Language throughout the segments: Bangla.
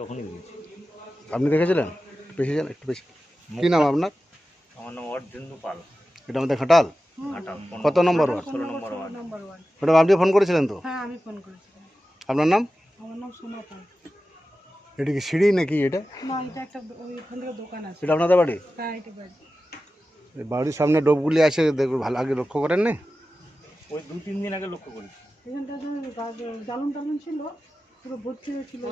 তখনই আপনি দেখেছিলেন? যান একটু বেশি। কী নাম আপনার? আমার নাম পাল। এটা আমাদের খাটাল ঘাটাল কত নম্বর ওয়ার্ড? ষোলো নম্বর ওয়ার্ড। ওয়ান ম্যাডাম আপনি ফোন করেছিলেন তো? হ্যাঁ আমি ফোন করেছিলাম। আপনার নাম? আমার নাম সোনা পাল। এটা কি সিঁড়ি নাকি এটা? না এটা একটা ওইখান থেকে দোকান আছে। এটা আপনাদের বাড়ি? হ্যাঁ এটা বাড়ি। বাড়ির সামনে ডোবগুলি আছে দেখুন ভালো আগে লক্ষ্য করেন না ওই দু তিন দিন আগে লক্ষ্য করেছি। এখানটা টালন ছিল পুরো ভর্তি হয়েছিল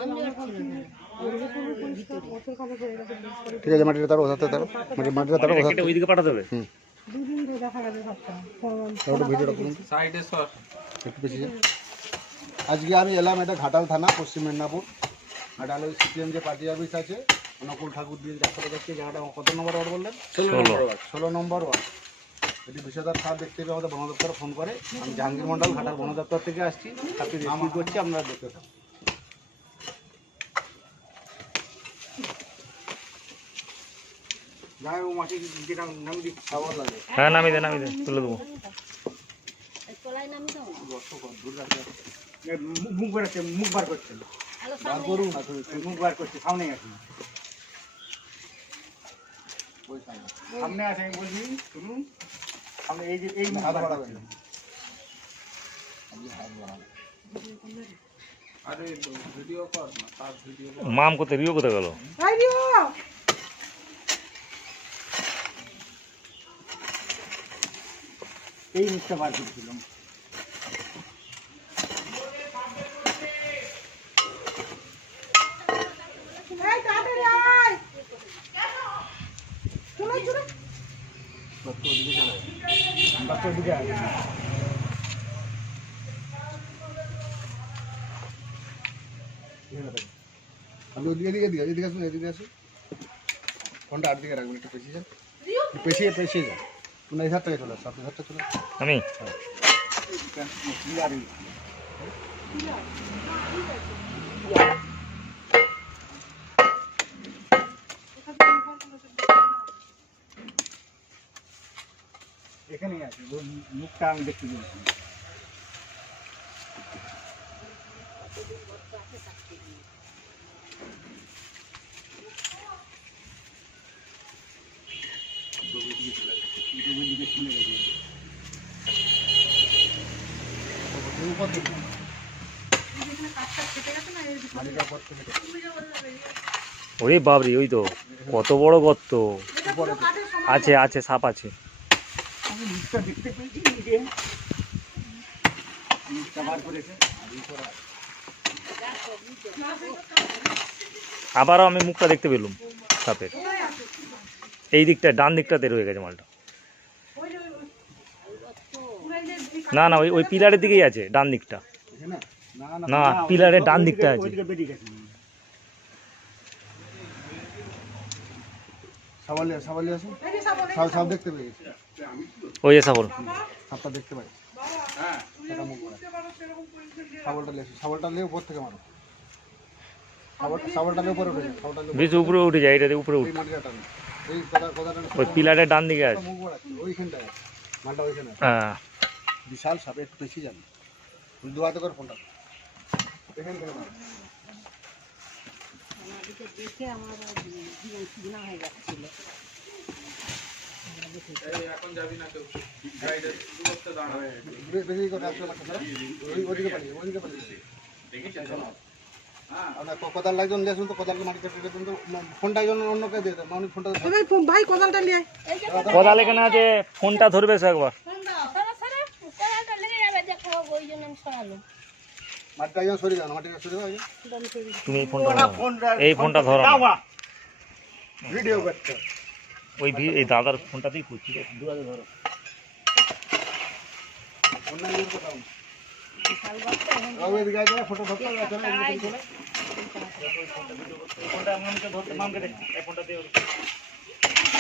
ঠিক আছে মাটিটা তারও ওঠাতে তারও মাটি মাটিটা তারও ওঠাতে ওইদিকে পাঠাতে হবে? হুম। দুদিন ধরে দেখা গেছে একটু আজকে আমি এলাম এটা ঘাটাল থানা পশ্চিম মেদিনীপুর। ঘাটাল ওই সিপিএম যে পার্টি অফিস আছে অনুকূল ঠাকুর দিয়ে রাস্তাটা দেখছি জায়গাটা কত নম্বর ওয়ার্ড বললেন? ষোলো ষোলো নম্বর ওয়ার্ড। এটি বিষয়দার স্যার দেখতে পেয়ে আমাদের বন দপ্তরে ফোন করে। আমি জাহাঙ্গীর মন্ডল ঘাটাল বন দপ্তর থেকে আসছি। আপনি রেস্কিউ করছি আপনারা দেখতে থাকুন হ্যাঁ নামি দে নামি দে তুলে দেবো। মুখ- মুখ মুখ বার করছে। মুখ বার করছে সামনে আছে সামনে। আছে আমি বলছি শুনুন সামনে এই যে এই। মাম কোথায় রিও কোথায় গেল? এই রিও! এই মুখটা বার করছিলাম এই তাড়াতাড়ি আয়! চলো, চলো। ডক্টর দিকে আছে আপনি ওদিকে দিকে দিকে এদিকে আসুন এদিকে আসুন ফোনটা আর দিকে রাখবেন একটু পেছিয়ে যান পেছিয়ে পেছিয়ে যান না এই ধারটাকে চলে আসো আপনি চলে আমি? এখানেই আছে মুখটা আমি দেখতে দিয়েছি মাটিটা পড়তে থেকে ওরে বাবরি ওই তো, কত বড় গর্ত। আছে আছে, সাপ আছে। আবারও আমি মুখটা দেখতে পেলুম সাপের। এই দিকটা, ডান দিকটাতে রয়ে গেছে মালটা। না না ওই ওই পিলারের দিকেই আছে ডান দিকটা। না না, পিলারের ডান দিকটা আছে। যে সাবল, ওই যে সাপটা দেখতে পাই। সেটা মুখ করা। সাবলটা লেসো সাবলটা লে উপর থেকে মারো। সাবল- উপরে উঠে যায় বেশ উপরে উঠে যায় এটাতে উপরে উঠে। ওই পিলারের ডান দিকে আছে। হ্যাঁ। বিশাল সাপে একটু বেশি যাবে দু হাতে করে ফোনটা এখান থেকে মারো। বে- বেশি করে আসবে না? কথা। ওই- ওদিকে পালিয়ে, ওদিকে পালিয়ে। আপনার কোদাল লাগজন আসুন তো কোদালটা মাটিতে ফেলে দিন তো। ফোনটা একজন অন্যকে দিয়ে দেন। মানে ফোনটা ভাই, কোদালটা নিয়ে কোদাল এখানে আছে ফোনটা ধরবে একবার সারা সারা কোয়ালটা লেগে যাবে দেখো মাটিটা মাটিটা সরিয়ে দাও তুমি এই ফোনটা ধরো। এই ফোনটা ধরো ভিডিও করতে। ওই ভি- এই দাদার ফোনটাতেই করছি। দু ধরো। ফোনটা ধরতে মামকে দে এই ফোনটা দিয়ে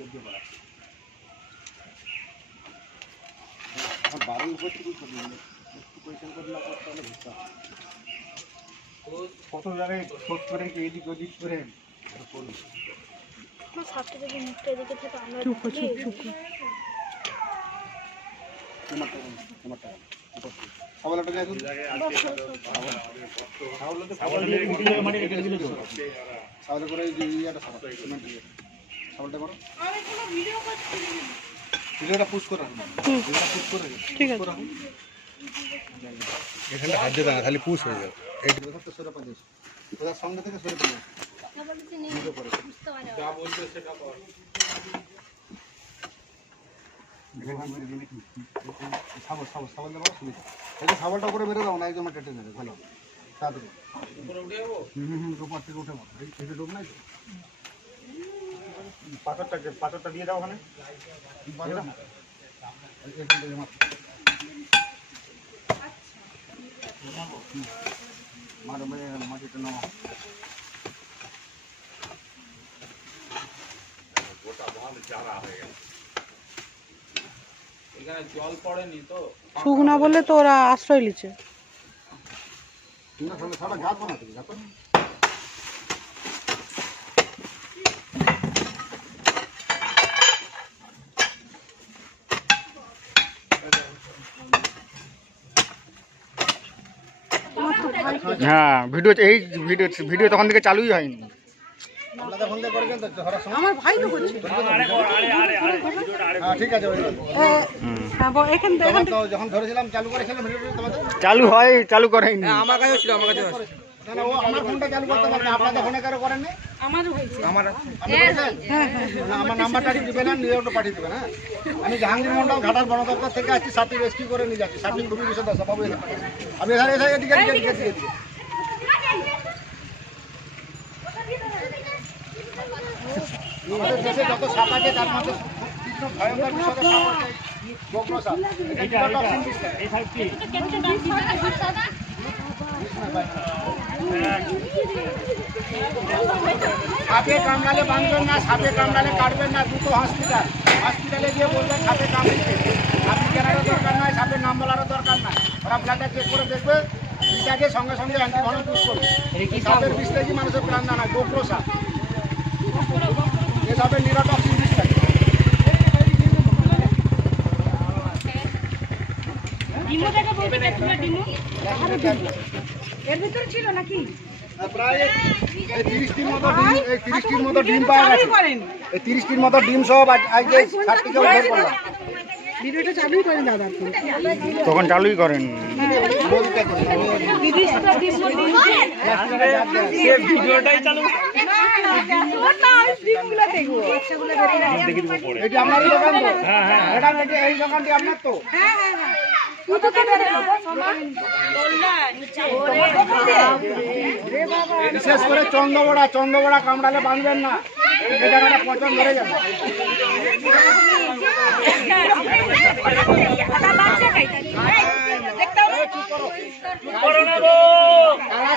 লাগল। আমার বাড়ির উপর থেকে ছবি পরিষ্কার করে না করতে হলে বুঝতে হবে। কত জায়গায় খোঁজ করে এদিক ওদিক করে চুপ কর, চুপ চুপ কর। ছাগলে করে এই যে ইয়েটা সারা, সিমেন্ট দিয়ে। ছাগলটা করো। ভিডিওটা পুশ করে। ভিডিওটা পুশ করে। ঠিক আছে। করে। এখানটা হাত দিয়ে দাঁড়া, তাহলে পুশ হয়ে যাবে এই দিকে তো সরে এসো। ওদের সঙ্গে থেকে সরে পালিয়ে এসো। ভিডিও করে বুঝতে পারে সাবল সাবল সাবল দেবো সুবিধা সাবলটা করে বেরো দাও না একদম কেটে নেবে ভালো তাড়াতাড়ি হুম হুম হুম উপর থেকে উঠে এই যে ডুব নাই তো পাথরটা পাথরটা দিয়ে দাও ওখানে। নামা শুকনা বলে তো ওরা আশ্রয় নিচ্ছে না তাহলে সারা গাছ বানাতে গাছ হ্যাঁ ভিডিও এই ভিডিও ভিডিও তখন থেকে চালুই হয়নি। আপনাদের ফোন দিয়ে করেছেন তো আমার ভাই তো করছে। হ্যাঁ ঠিক আছে হ্যাঁ থেকে যখন ধরেছিলাম চালু করেছিলাম চালু হয় চালু করেনি না ও আমার ফোনটা চালু করতে আপনাদের ফোনে কারও করেন না আমারও হয়েছে। আমার? না, আমার নাম্বারটা দিবেন না নিয়ে ওটা পাঠিয়ে দেবেন হ্যাঁ? আমি জাহাঙ্গীর মন্ডল ঘাটার বন দপ্তর থেকে আসছি সাথী রেস্কিউ করে নিয়ে যাচ্ছি সাথী খুবই বিষয় আমি এখানে এসে এদিকে এদিকে এদিকে এদিকে এদিকে। আমাদের দেশে যত সাপ আছে তার মধ্যে ভয়ঙ্কর সাপ সাপ। সাপে কামড়ালে বাঁধবেন না সাপে কামড়ালে কাটবেন না দুটো হসপিটাল হসপিটালে গিয়ে বলবেন সাপে কামড়েছে। আপনি কেনারও দরকার নয় সাপের নাম বলারও দরকার নাই ওরা ব্লাডটা চেক করে দেখবে বিষটাকে সঙ্গে সঙ্গে অ্যান্টিভনম ইউজ করবে। সাপের বিষ থেকে মানুষের প্রাণ না নয় গোপ্র সাপ এর ভিতরে ছিল নাকি? প্রায় তিরিশটির মতো ডিম এই তিরিশটির মতো ডিম পাওয়া গেছে। এই তিরিশটির মতো ডিম সব আজকে ষাট পড়লাম ভিডিওটা চালুই করেন দাদা তখন চালুই করেন। ভিডিওটাই চালু আপনার তো হ্যাঁ হ্যাঁ। ম্যাডাম এটি এই দোকানটি আপনার তো বিশেষ করে চন্দ্রবড়া চন্দ্রবড়া কামড়ালে বাঁধবেন না।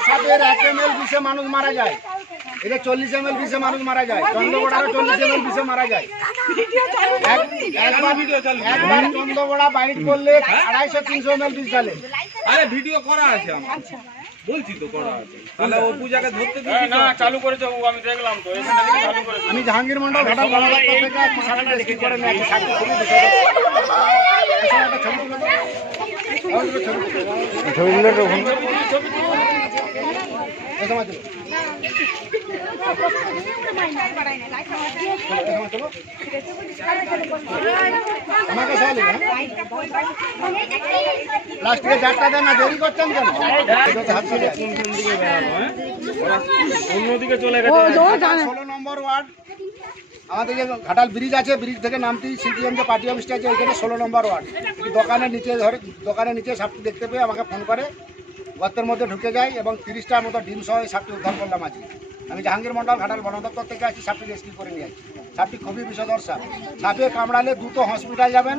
সাপের এক এম বিষে মানুষ মারা যায় এটা চল্লিশ এম বিষে মানুষ মারা যায় চন্দ্রবড়ারও চল্লিশ এম এল মারা যায় এক- একবার একবার বাইট করলে আড়াইশো তিনশো এম এল বিষ ঢালে আরে, ভিডিও করা আছে আমার। বলছি তো করা আছে। তাহলে ও পূজাকে ধরতে দিবি না চালু করে ও আমি দেখলাম তো। এখান থেকে চালু করে আমি জাহাঙ্গীর মন্ডল ঘাটা বন থেকে সাথী রেস্কিউ করে নিয়ে আসি সাথী করে একটা ছবি তুলে ছবি তুলে প্লাস্টিকের চারটা দেন না দেরি করছেন কেন। অন্যদিকে চলে ও ষোলো নম্বর ওয়ার্ড। আমাদের যে ঘাটাল ব্রিজ আছে ব্রিজ থেকে নামতেই সিপিএম যে পার্টি অফিসটা আছে ওইখানে ষোলো নম্বর ওয়ার্ড। দোকানের নিচে ধরে দোকানের নিচে সাপটি দেখতে পেয়ে আমাকে ফোন করে। গর্তের মধ্যে ঢুকে যাই এবং তিরিশটার মতো ডিম সহ সাপটি উদ্ধার করলাম আজকে আমি জাহাঙ্গীর মন্ডল ঘাটাল বন দপ্তর থেকে আসছি সাপটি রেস্কিউ করে নিয়ে আসছি সাপটি খুবই বিষধর সাপ। সাপে কামড়ালে দ্রুত হসপিটাল যাবেন।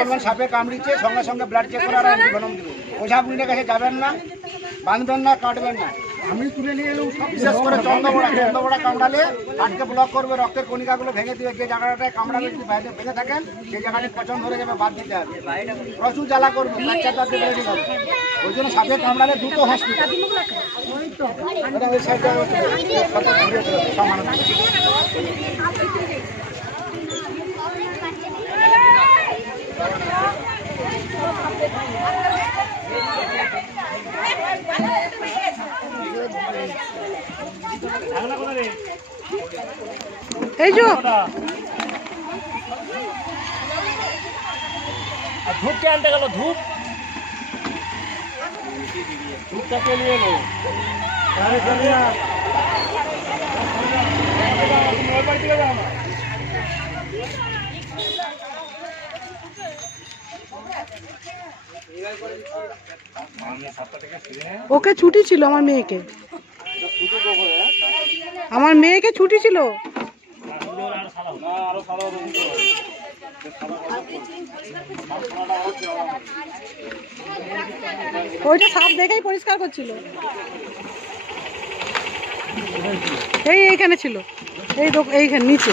বলবেন সাপে কামড়িচ্ছে সঙ্গে সঙ্গে ব্লাড চেক করার অ্যান্টিভেনম দিবে ওঝা কাছে যাবেন না। বাঁধবেন না কাটবেন না। আমি তুলে নিয়ে এলাম বিশেষ করে চন্দ্রবড়া চন্দ্রবড়া কামড়ালে হাটকে ব্লক করবে রক্তের কণিকাগুলো ভেঙে দিবে যে জায়গাটায় কামড়াবে যদি বাইরে ভেঙে থাকেন সেই জায়গাটি পচন ধরে যাবে বাদ দিতে হবে। প্রচুর জ্বালা করবে বাচ্চা তাদের বেড়ে যাবে ওই জন্য সাপে কামড়ালে দুটো হসপিটাল ওই সাইডে কত ঘুরে চলে, সামান্য। এই যে ধূপকে আনতে গেল ধূপ। ধূপটা কে নিয়ে এলো। আরে চলে যা। ওই বাড়ি থেকে যাও না। ওকে ছুটি ছিল আমার মেয়েকে। আমার মেয়েকে ছুটি ছিল? ওইটা সাপ দেখেই পরিষ্কার করছিল। এই এইখানে ছিল। এই এইখানে, নিচে।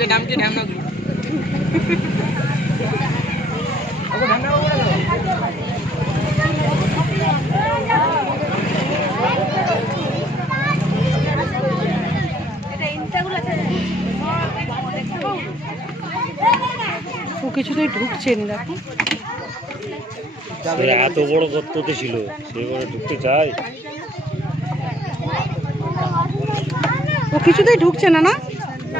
ঢ্যামনা ও কিছুতেই ঢুকছে না দেখো। এত বড় গর্ততে ছিল সে এবারে ঢুকতে চাই ও কিছুতেই ঢুকছে না না?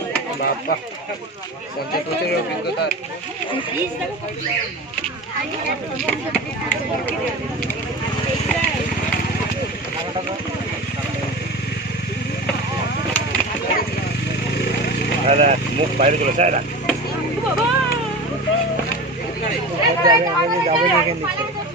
ঢেমনা ঢেমনা ঢেমনা নাই দাদা মুখ বাইরে চলে যায় না যাবে না এখান থেকে